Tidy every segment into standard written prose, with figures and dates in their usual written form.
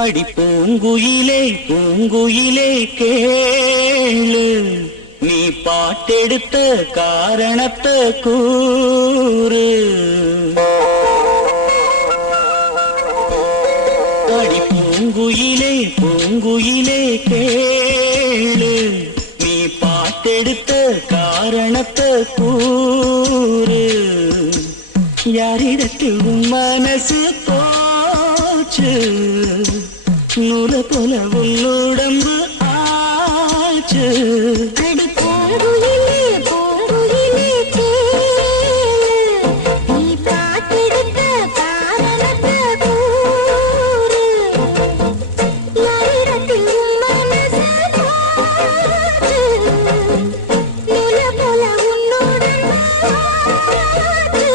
அடி பூங்குயிலே பூங்குயிலே கேளு, நீ பாட்டெடுத்த காரணத்தை கூறு. அடி பூங்குயிலே பூங்குயிலே கேளு, நீ பாட்டெடுத்த காரணத்தை கூறு. யாரிடத்தில் உன் மனசு போச்சு, நூல போல உள்ளுடம்பு ஆச்சு. அடி பூங்குயிலே பூங்குயிலே கேளு, நீ பாட்டெடுத்த காரணத்தை கூறு. யாரிடத்தில் உன் மனசு போச்சு, நூல போல உன்னுடம்பு ஆச்சு.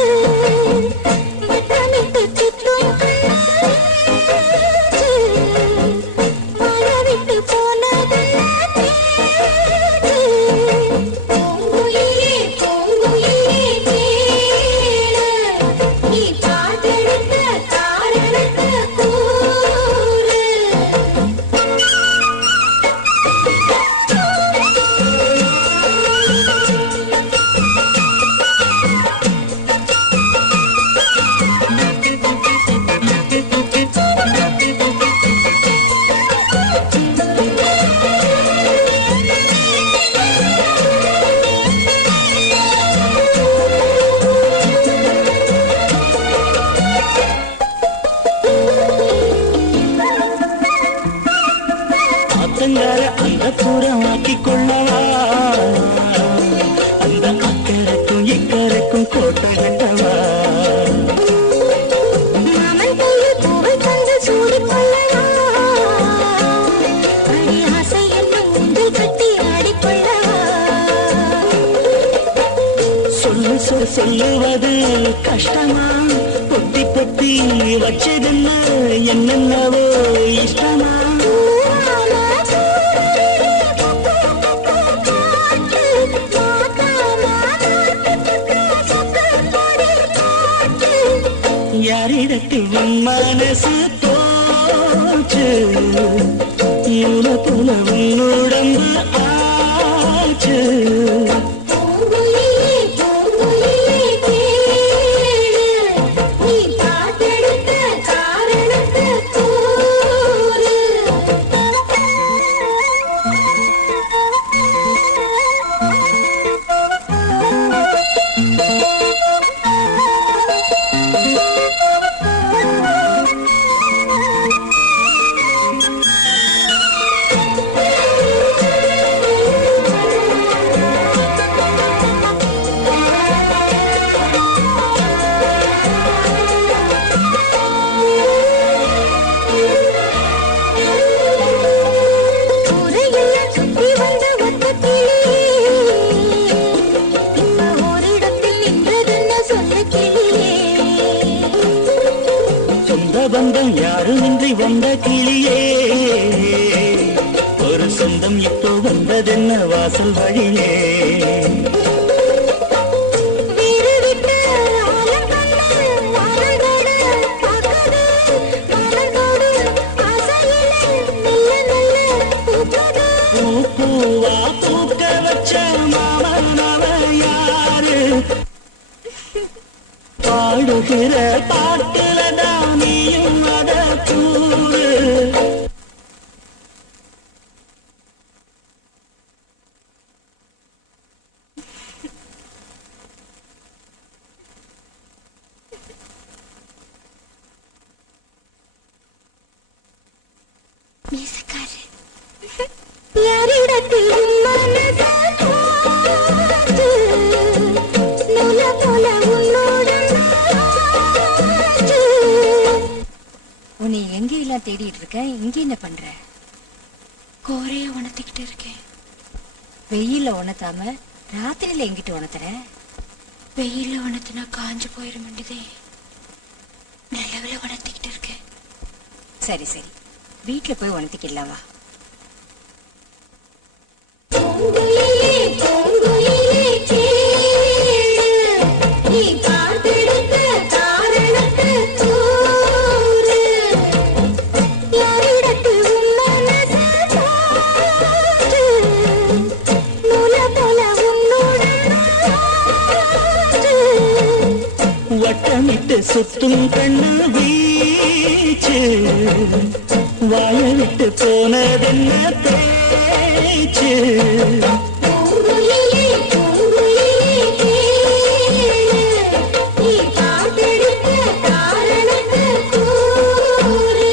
வட்டமிட்டு சுற்றும் கண்ணாச்சு, வாழவிட்டு போனதெல்லாம் பேச்சு. பூங்குயிலே பூங்குயிலே கேளு, நீ பாட்டெடுத்த காரணத்தை கூறு. ஆத்தங்கார அந்த புறமாக்கி கொள்ளவா, அந்த அக்கறைக்கும் இக்கரைக்கும் கோட்டை கட்டவா. மாமன் கையில் பூவை தந்து சூடிக் கொள்ளவா, அடி ஆசை என்னும் ஊஞ்சல் கட்டி ஆடிக்கொள்ளவா. சொல்லுவது கஷ்டமா, பொத்தி பொத்தி வச்சதென்ன என்னென்னவோ இஷ்டமா. யாரிடத்தில் உன் மனசு போச்சு, நூல போல உன்னுடம்பு ஆச்சு. பூங்குயிலே பூங்குயிலே கேளு, நீ பாட்டெடுத்த காரணத்தை கூறு. ஊரையெல்லாம் சுற்றி வந்த ஒட்டக்கிளியே, இந்த ஓரிடத்தில் நின்றதென்ன சொல்ல கிளியே. சொந்த பந்தம் யாருமின்றி வந்த கிளியே, ஒரு சொந்தம் இப்போ வந்ததென்ன வாசல் வழியே. வீறு விட்டு ஆலம் கண்டு வானங்கோடு பார்க்குது, வானங்கோடு ஆசையிலே மெல்ல மெல்ல பூக்குது. பூ பூவா பூக்க வச்ச மாமனவ யாரு, பாடுகிற பாட்டுல தானியும் அத கூறு. மீசக்காரே, யாரிடத்தில் உன் மனசு போச்சு, நூல போல உன்னுடன் ஆச்சு. உன்னை எங்கெல்லாம் தேடிட்டு இருக்க, இங்க என்ன பண்ற? கோரைய உணர்த்திக்கிட்டு இருக்கேன். வெயில்ல உணத்தாம ராத்திரியில எங்கிட்டு உணத்துற? வெயில்ல உணர்த்தினா காஞ்சு போயிட வேண்டியதே, நிலவுல உணர்த்திக்கிட்டு இருக்கேன். சரி சரி, வீட்டுல போய் உணர்த்திக்கலாம் வா. பூங்குயிலே பூங்குயிலே கேளு, நீ பாட்டெடுத்த காரணத்தை கூறு. யாரிடம் சுத்தும் கண்ணு வீச்சு வாய விட்டு போனதென்ன பேச்சு பூங்குயிலே பூங்குயிலே கேளு நீ காத்தெடுத்த காரணத்தை கூறு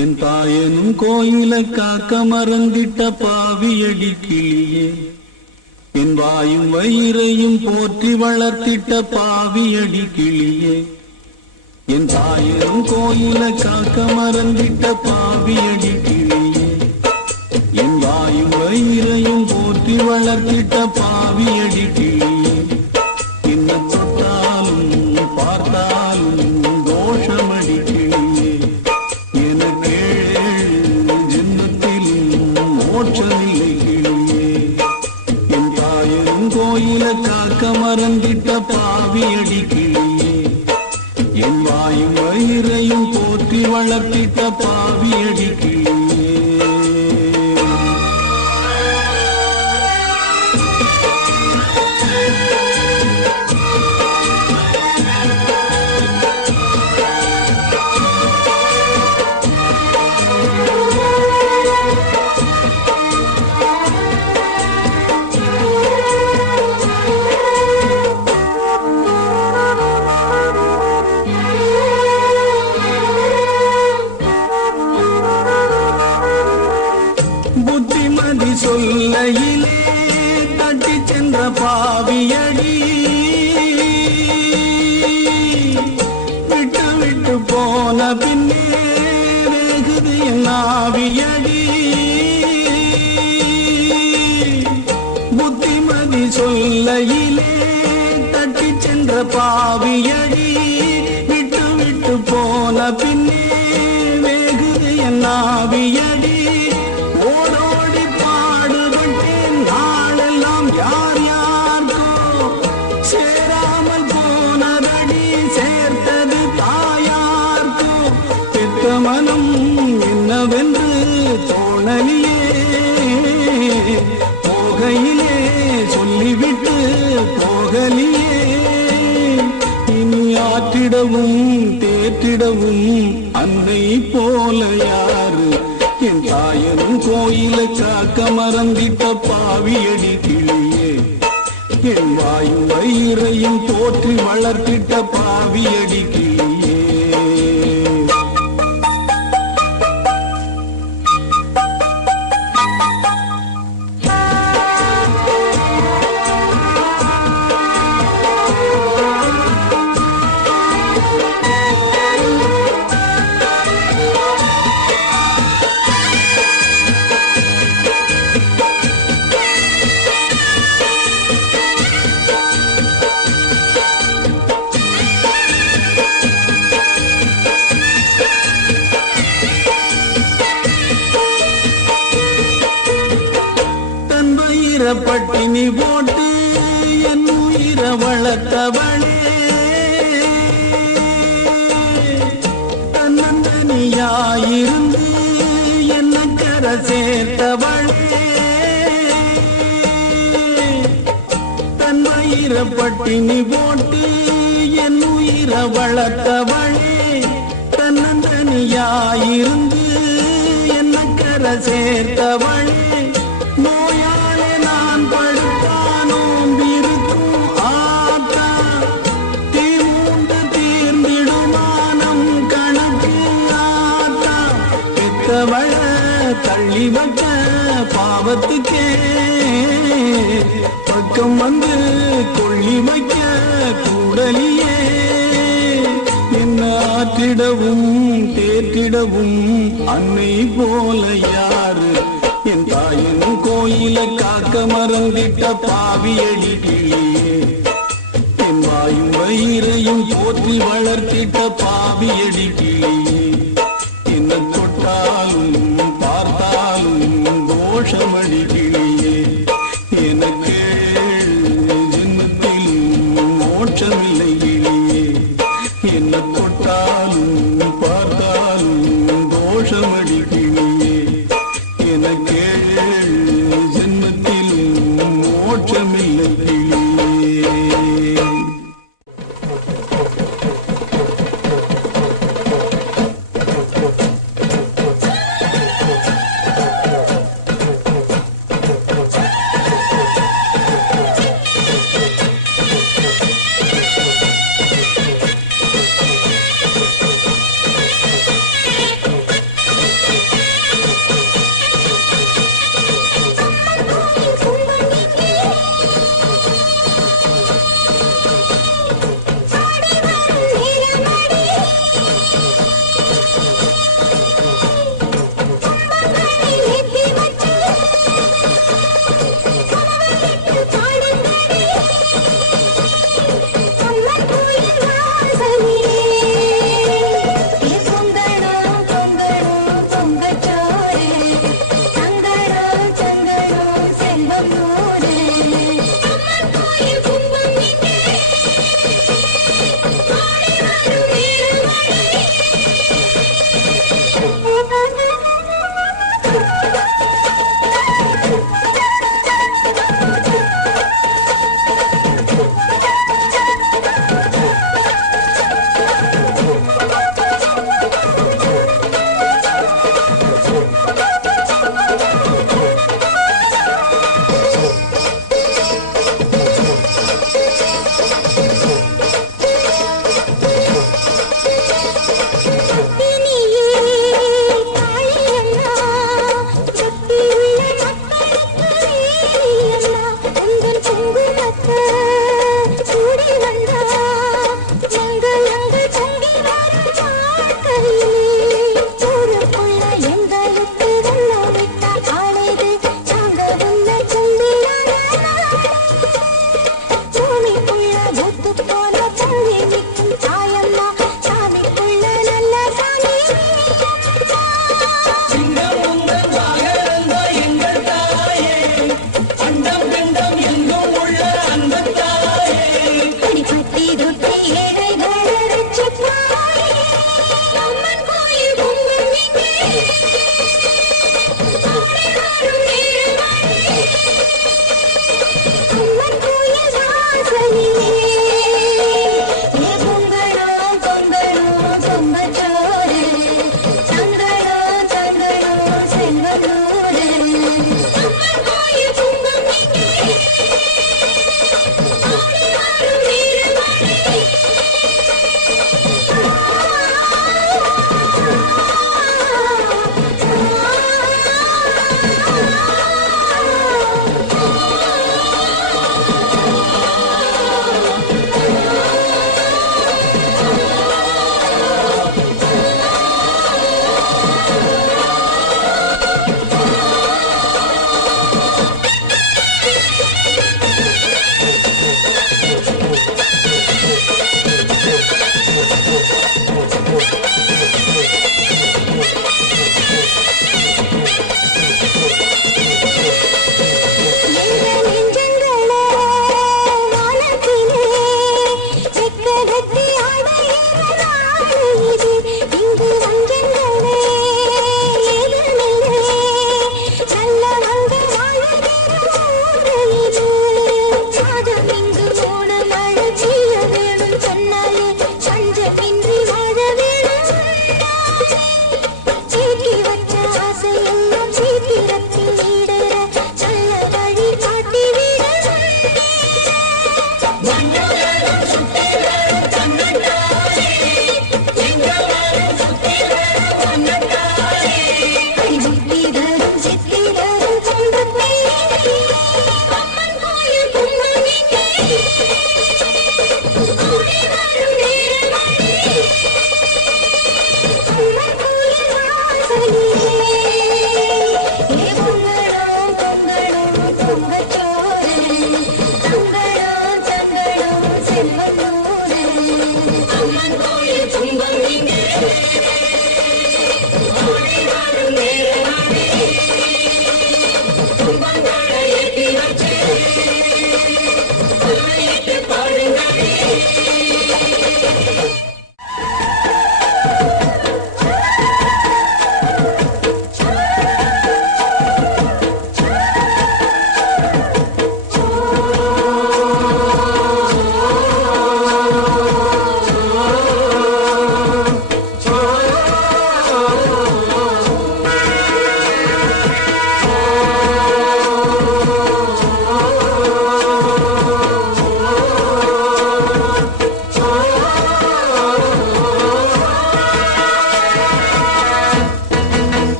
என் தாயனும் கோயில காக்க மறந்திட்ட பாவியடி கிளியே, என் வாயும் வயிறையும் போற்றி வளர்த்திட்ட பாவியடி கிளியே. என் தாயனும் கோயில காக்க மறந்திட்ட பாவியடி கிளியே, என் வாயும் வயிறையும் போற்றி வளர்த்திட்ட பாவியடி கிளியே. என்ன தொட்டாலும் பார்த்தாலும் தோஷமடி கிளியே, எனக்கு ஜென்மத்திலும் மோட்சமில்லை கிளியே. என் தாயனும் கோயில காக்க மறந்திட்ட பாவியடி கிளியே, என் வாயும் வயிறையும் போற்றி வளர்த்திட்ட பாவியடி கிளியே. சொல்லையிலே தட்டி சென்ற பாவியடி விட்டு விட்டு போன பின்னே வெகுது என் ஆவியடி புத்திமதி சொல்லையிலே தட்டி சென்ற பாவியடி விட்டு விட்டு போன பின்னே வெகுது என் ஆவியடி ஓடோடி பாடுபட்டேன் நாளெல்லாம் யார் யாருக்கோ சேராமல் போனதடி சேர்த்தது தாயார்க்கோ பெத்த மனம் என்னவென்று தோணலியே போகையிலே சொல்லிவிட்டு போகலியே இனி ஆற்றிடவும் தேற்றிடவும் அன்னை போல யாரு என் தாயனும் கோயிலை காக்க மறந்திட்ட பாவியடி கிளியே என் வாயும் வயிறையும் போற்றி வளர்த்திட்ட பாவியடி கிளியே பட்டினி போட்டு என் உயிர வளர்த்தவளே தன்னந்தனியாயிருந்து என்ன கர சேர்த்தவளே தன் வயிற பட்டினி போட்டு என் உயிர வளர்த்தவளே தன்னந்தனியாயிருந்து என்ன கர சேர்த்தவளே நோயாலே நான் படுத்தானோம் இருக்கும் ஆத்தா தீமூண்டு தீர்ந்திடுமானம் கணக்கு ஆத்தா பெத்தவள தள்ளி வச்ச பாவத்துக்கே பக்கம் வந்து கொள்ளி வைக்க கூடலியே என்ன ஆற்றிடவும் தேற்றிடவும் அன்னை போல யாரு என் தாயின் கோயிலை காக்க மறந்திட்ட பாவியடி கிளியே என் வாயும் வயிறையும் போற்றி வளர்த்திட்ட பாவியடி கிளியே என்ன தொட்டாலும் பார்த்தாலும் கோஷமடி கிளியே எனக்கு ஜென்மத்திலும் மோட்சமில்லை கிளியே என்ன தொட்டாலும் பார்த்தாலும் கோஷமடி கிளியே எனக்கு ஜென்மத்திலும் மோட்சமில்லை கிளியே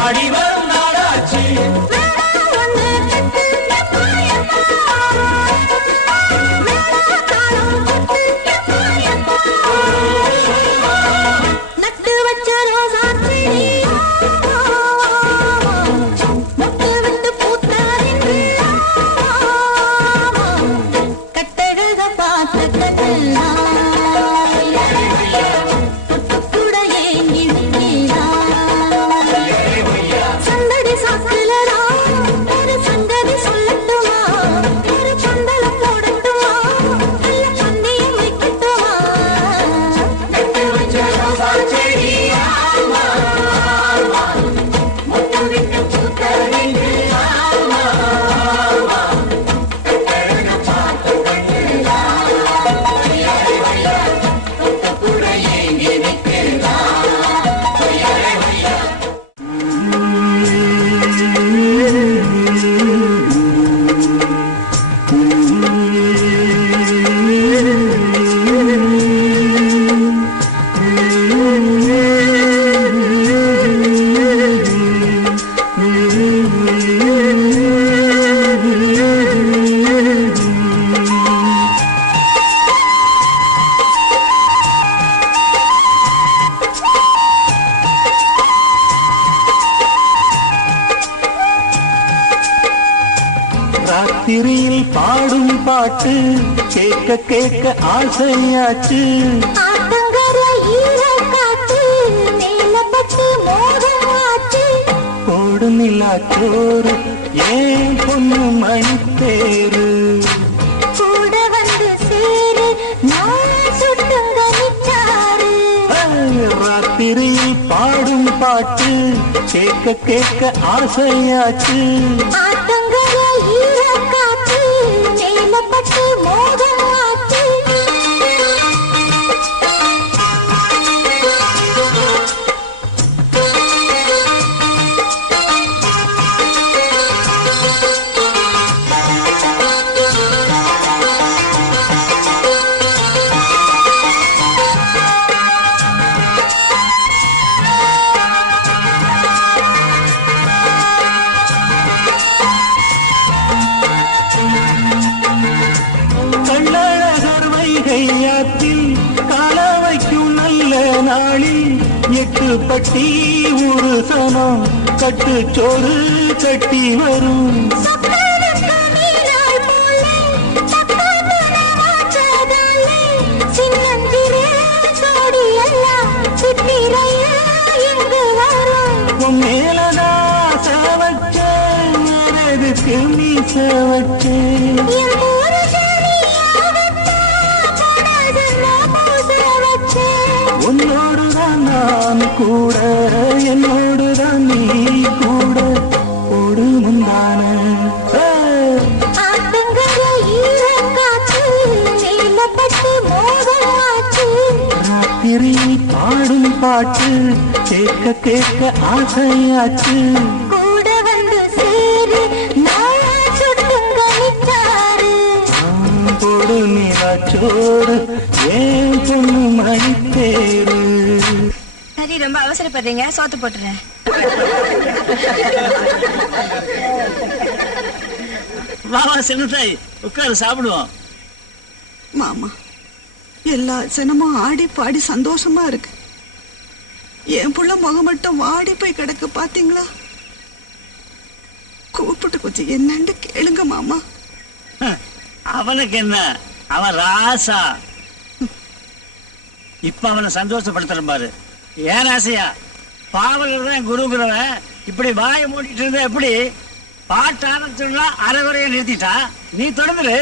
ஆடி வரும் நாடாச்சு நட்டு வச்ச ரோசா செடி மொட்டு விட்டு பூத்தாரின்று கட்டழக பார்த்த கட்டெல்லாம் கூட ஏங்கி சந்தடி சாக்கலரா ஒரு சந்ததி சொல்லட்டுமா ஒரு பந்தலம் போடட்டுமா நல்ல பந்தயம் வைக்கட்டுமா நட்டு வச்ச ரோசா செடி ஆமா ஆமா மொட்டு விட்டு பூத்தறிந்து ஆமா ஆமா கட்டழக பார்த்த கண்ணெல்லாம் வையாரே வையா தொட்ட கூட ஏங்கி நிற்கிறான் வையாரே வையா ராத்திரியில் பாடும் பாட்டு கேட்க கேட்க ஆசையாச்சு ஆத்தங்கர ஈரக்காற்று மேலப்பட்டு மோகமாச்சு போடு நிலாச்சோறு ஏன் பொண்ணு மணித்தேரு கூட வந்து சேரு நான் சுட்டுங்க நிச்சாரு ராத்திரியில் பாடும் பாட்டு கேட்க கேட்க ஆசையாச்சு ஆத்தங்கர ஈரக்காற்று மேலப்பட்டு மோகமாச்சு கள்ளழகர் வைகையாத்தில் கால வைக்கும் நல்ல நாளில் 8 பட்டி ஒரு சனம் கட்டுச்சோறு கட்டி வரும் சொப்பனத்து நீராள் போல தப்பன வாச்சதாலே சின்னஞ்சிறு சோடி எல்லாம் சித்திரையா இங்கு வரும் உன் மேலதான் சவச்ச எதுக்கு மீச வச்சேன் என் உன்னோடுதான் நான் கூட என்னோடுதான் நீ கூட ஒரு முந்தான ராத்திரி பாடும் பாட்டு கேட்க கேட்க ஆசையாச்சு கூட வந்து சேரு நான் சுட்டுங்க நிச்சாரு போடு நிலாச்சோறு ஏன் பொண்ணு மணித்தேரு சரி ரொம்ப அவசரப்படுறீங்க சோத்து போட்டுறேன் வா வா சின்னத்தாய் உட்காரு சாப்பிடுவோம் மாமா எல்லா ஜனமும் ஆடி பாடி சந்தோஷமா இருக்கு என் புள்ள முகம் மட்டும் வாடி போய் கிடக்கு பாத்தீங்களா கூப்பிட்டு கொஞ்சம் என்னன்னு கேளுங்க மாமா அவனுக்கு என்ன அவன் ராசா இப்ப அவனை சந்தோஷப்படுத்துறேன் பாரு ஏன் ராசையா பாவலர் தான் குருங்கிறவன் இப்படி வாயை மூடிட்டு இருந்தா எப்படி பாட்டு ஆரம்பிச்சா அரைகுறைய நிறுத்திட்டா நீ தொடர்ந்துரு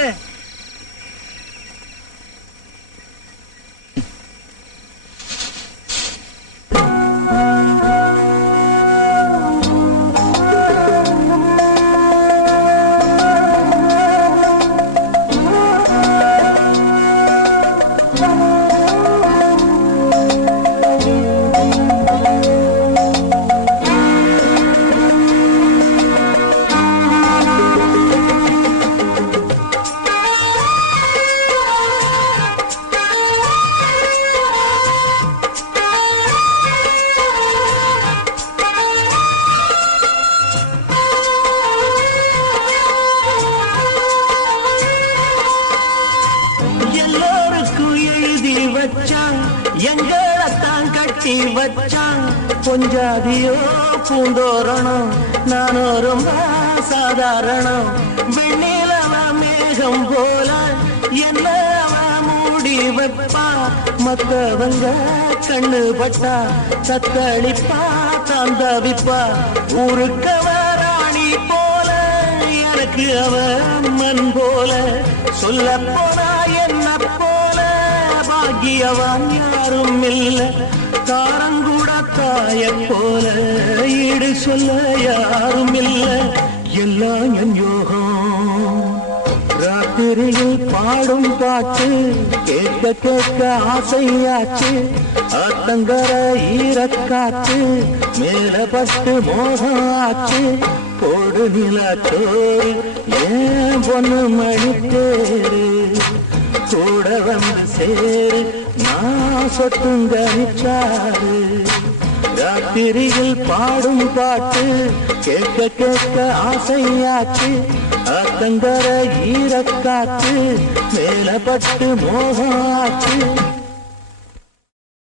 வச்சான் கொஞ்சாதியோ பூந்தோரணம் நானும் ரொம்ப சாதாரணம் வெண்ணிலவ மேகம் போல என்ன மூடி வைப்பா மத்தவங்க கண்ணு பட்டா தத்தளிப்பா தந்தவிப்பா ஊருக்கவ ராணி போல எனக்கு அவ மண் போல சொல்ல போனா என்ன போல பாக்கியவான் யாரும் இல்ல காரங்கூட தாய போல ஈடு சொல்ல யாரும் இல்ல எல்லாம் என் யோகம் ராத்திரியில் பாடும் பாட்டு கேட்க கேட்க ஆசையாச்சு ஆத்தங்கர ஈரக்காற்று மேல பட்டு மோகம் ஆச்சு போடு நிலாச்சோறு ஏன் பொண்ணு மணி தேரு கூட வந்து சேரு நான் சொத்துங்கரிச்சாரு ராத்திரியில் பாடும் பாட்டு கேட்க கேட்க ஆசையாச்சு ஆத்தங்கர ஈரக்காற்று மேல பட்டு மோகம் ஆச்சு